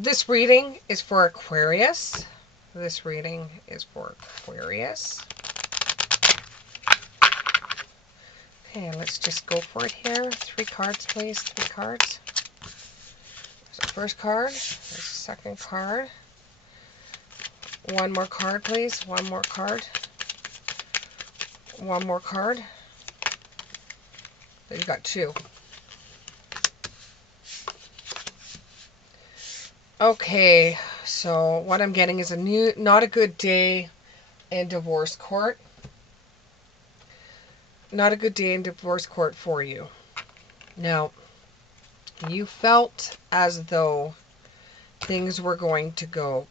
This reading is for Aquarius. This reading is for Aquarius. Okay, let's just go for it here. 3 cards, please. 3 cards. There's the first card. There's the second card. 1 more card, please. 1 more card. 1 more card. Then you got 2. Okay, so what I'm getting is not a good day in divorce court. Not a good day in divorce court for you. Now, you felt as though things were going to go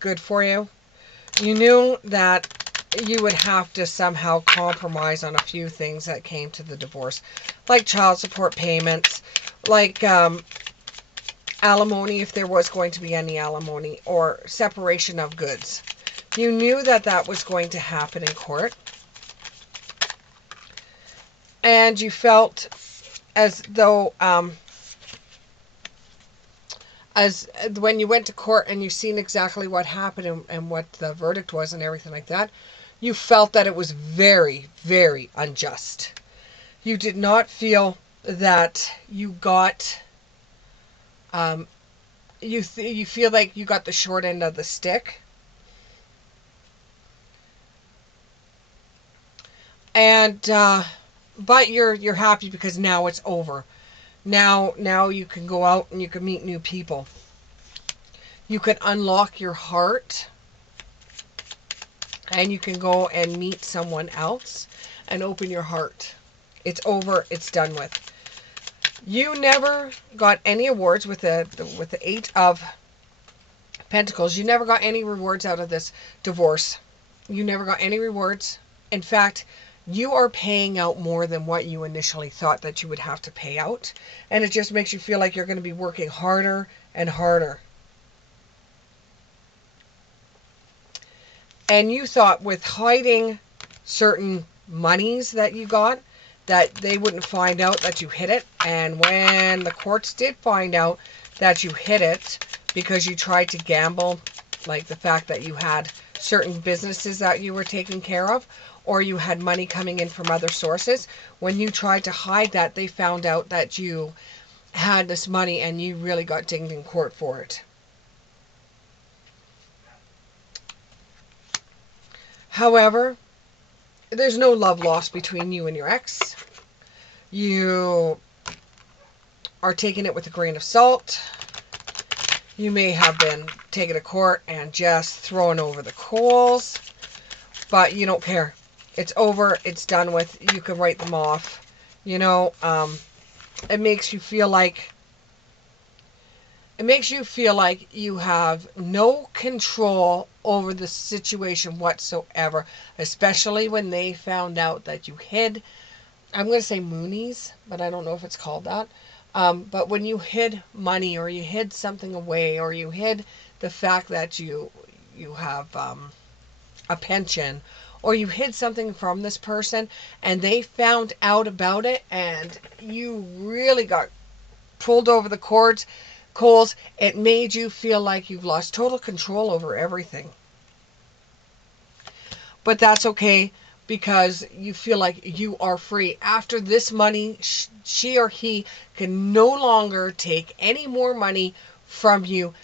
good for you. You knew that you would have to somehow compromise on a few things that came to the divorce, like child support payments, like alimony if there was going to be any alimony, or separation of goods. You knew that that was going to happen in court. And you felt as though, as when you went to court and you seen exactly what happened and what the verdict was and everything like that, you felt that it was very, very unjust. You did not feel that you got, you feel like you got the short end of the stick. And, but you're happy because now it's over. Now you can go out and you can meet new people. You can unlock your heart and you can go and meet someone else and open your heart. It's over. It's done with. You never got any awards with the 8 of Pentacles. You never got any rewards out of this divorce. You never got any rewards. In fact, you are paying out more than what you initially thought that you would have to pay out. And it just makes you feel like you're going to be working harder and harder. And you thought with hiding certain monies that you got, that they wouldn't find out that you hid it. And when the courts did find out that you hid it because you tried to gamble, like the fact that you had certain businesses that you were taking care of, or you had money coming in from other sources, when you tried to hide that, they found out that you had this money and you really got dinged in court for it. However, there's no love lost between you and your ex. You are taking it with a grain of salt. You may have been taken to court and just thrown over the coals, but you don't care. It's over. It's done with. You can write them off. You know, it makes you feel like you have no control over the situation whatsoever, especially when they found out that you hid, I'm going to say Moonies, but I don't know if it's called that. But when you hid money, or you hid something away, or you hid the fact that you have a pension, or you hid something from this person and they found out about it and you really got pulled over the coals, it made you feel like you've lost total control over everything. But that's okay, because you feel like you are free. After this money, she or he can no longer take any more money from you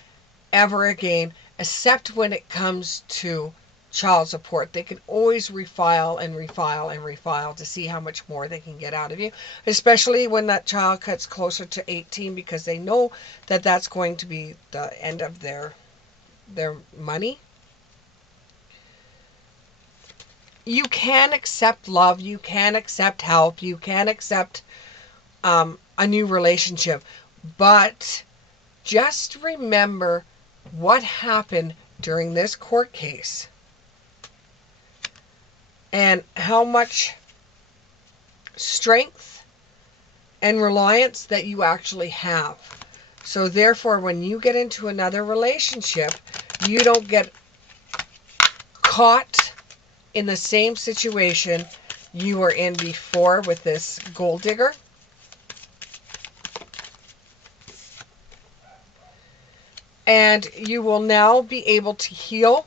ever again, except when it comes to child support. They can always refile and refile and refile to see how much more they can get out of you, especially when that child gets closer to 18, because they know that that's going to be the end of their money. You can accept love, you can accept help, you can accept a new relationship, but just remember what happened during this court case and how much strength and reliance that you actually have. So therefore, when you get into another relationship, you don't get caught in the same situation you were in before with this gold digger. And you will now be able to heal,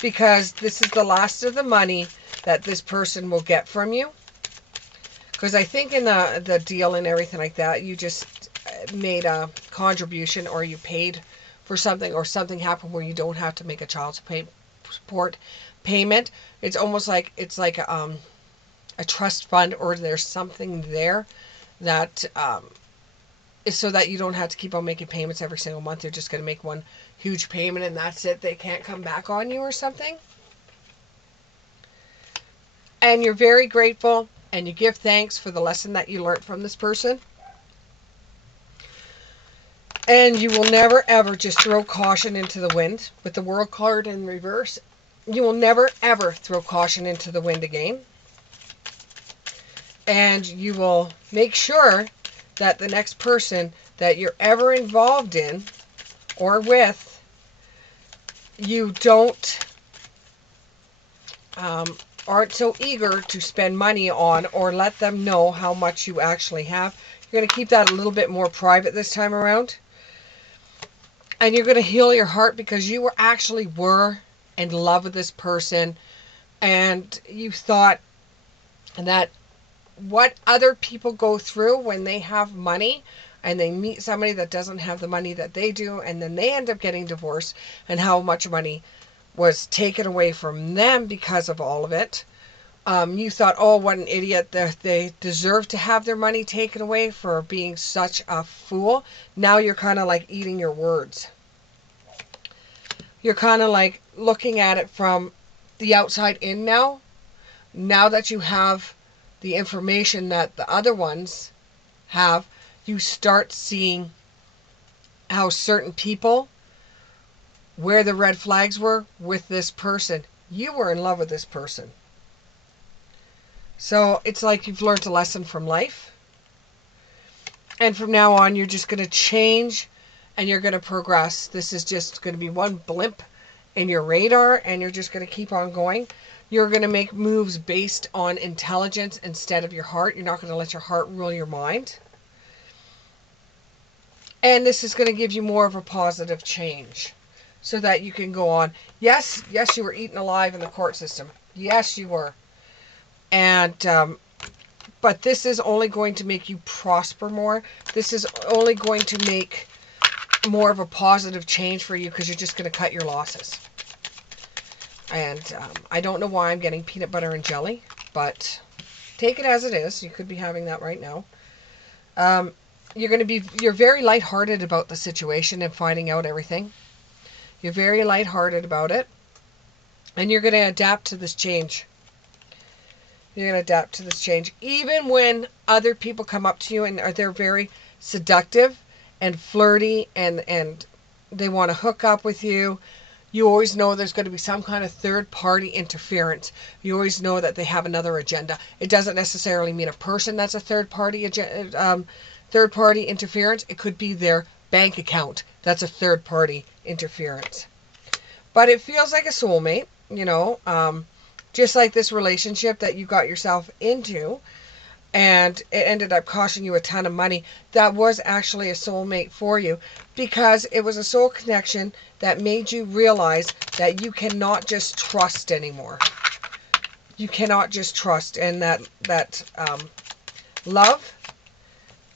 because this is the last of the money that this person will get from you. Because I think in the deal and everything like that, you just made a contribution, or you paid for something, or something happened where you don't have to make a child support payment. It's almost like it's like a trust fund, or there's something there that is so that you don't have to keep on making payments every single month. You're just going to make one huge payment and that's it. They can't come back on you or something. And you're very grateful and you give thanks for the lesson that you learned from this person. And you will never ever just throw caution into the wind. With the World card in reverse, you will never ever throw caution into the wind again. And you will make sure that the next person that you're ever involved in or with, you don't aren't so eager to spend money on or let them know how much you actually have. You're going to keep that a little bit more private this time around. And you're going to heal your heart, because you were in love with this person, and you thought that what other people go through when they have money and they meet somebody that doesn't have the money that they do, and then they end up getting divorced, and how much money was taken away from them because of all of it. You thought, oh, what an idiot. They deserve to have their money taken away for being such a fool. Now you're kind of like eating your words. You're kind of like looking at it from the outside in now. Now that you have the information that the other ones have, you start seeing how certain people, where the red flags were with this person. You were in love with this person. So it's like you've learned a lesson from life. And from now on, you're just going to change and you're going to progress. This is just going to be one blimp in your radar, and you're just going to keep on going. You're going to make moves based on intelligence instead of your heart. You're not going to let your heart rule your mind. And this is going to give you more of a positive change so that you can go on. Yes, you were eaten alive in the court system. Yes, you were. And, but this is only going to make you prosper more. This is only going to make more of a positive change for you, because you're just going to cut your losses. And I don't know why I'm getting peanut butter and jelly, but take it as it is. You could be having that right now. You're very lighthearted about the situation and finding out everything. You're very lighthearted about it. And you're going to adapt to this change. You're going to adapt to this change. Even when other people come up to you and they're very seductive and flirty, and they want to hook up with you, you always know there's going to be some kind of third-party interference. You always know that they have another agenda. It doesn't necessarily mean a person that's a third-party interference. It could be their bank account that's a third-party interference. But it feels like a soulmate, just like this relationship that you got yourself into, and it ended up costing you a ton of money. That was actually a soulmate for you, because it was a soul connection that made you realize that you cannot just trust anymore. You cannot just trust, and that love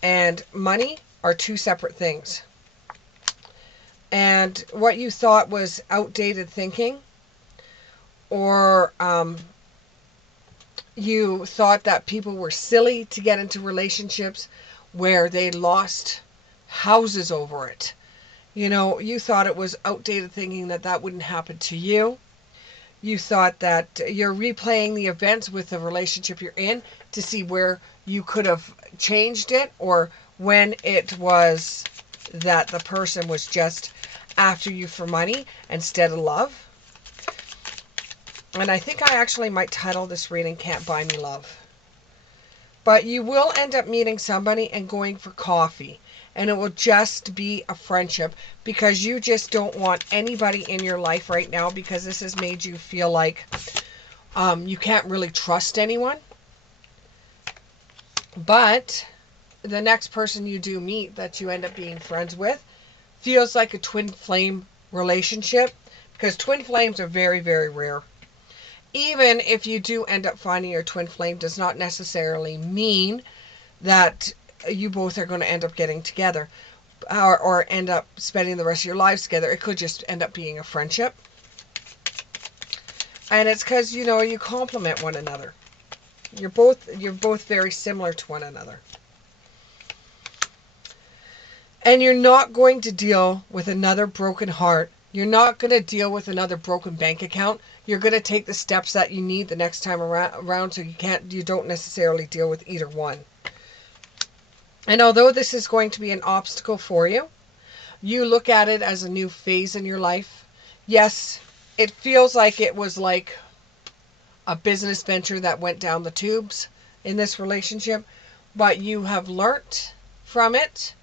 and money are two separate things. And what you thought was outdated thinking, or you thought that people were silly to get into relationships where they lost houses over it. You thought it was outdated thinking that wouldn't happen to you. You thought that you're replaying the events with the relationship you're in to see where you could have changed it, or when it was that the person was just after you for money instead of love. And I think I actually might title this reading Can't Buy Me Love. But you will end up meeting somebody and going for coffee. And it will just be a friendship, because you just don't want anybody in your life right now, because this has made you feel like you can't really trust anyone. But the next person you do meet that you end up being friends with, feels like a twin flame relationship, because twin flames are very, very rare. Even if you do end up finding your twin flame, does not necessarily mean that you both are going to end up getting together, or end up spending the rest of your lives together. It could just end up being a friendship. And it's because, you complement one another. You're both very similar to one another. And you're not going to deal with another broken heart. You're not going to deal with another broken bank account. You're going to take the steps that you need the next time around, so you don't necessarily deal with either one. And although this is going to be an obstacle for you, you look at it as a new phase in your life. Yes, it feels like it was like a business venture that went down the tubes in this relationship, but you have learnt from it,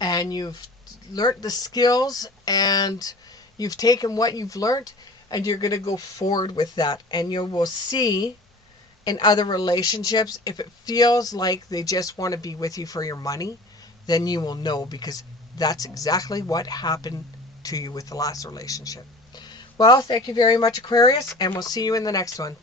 and you've learnt the skills, and you've taken what you've learnt, and you're going to go forward with that. And you will see in other relationships, if it feels like they just want to be with you for your money, then you will know, because that's exactly what happened to you with the last relationship. Well, thank you very much, Aquarius, and we'll see you in the next one.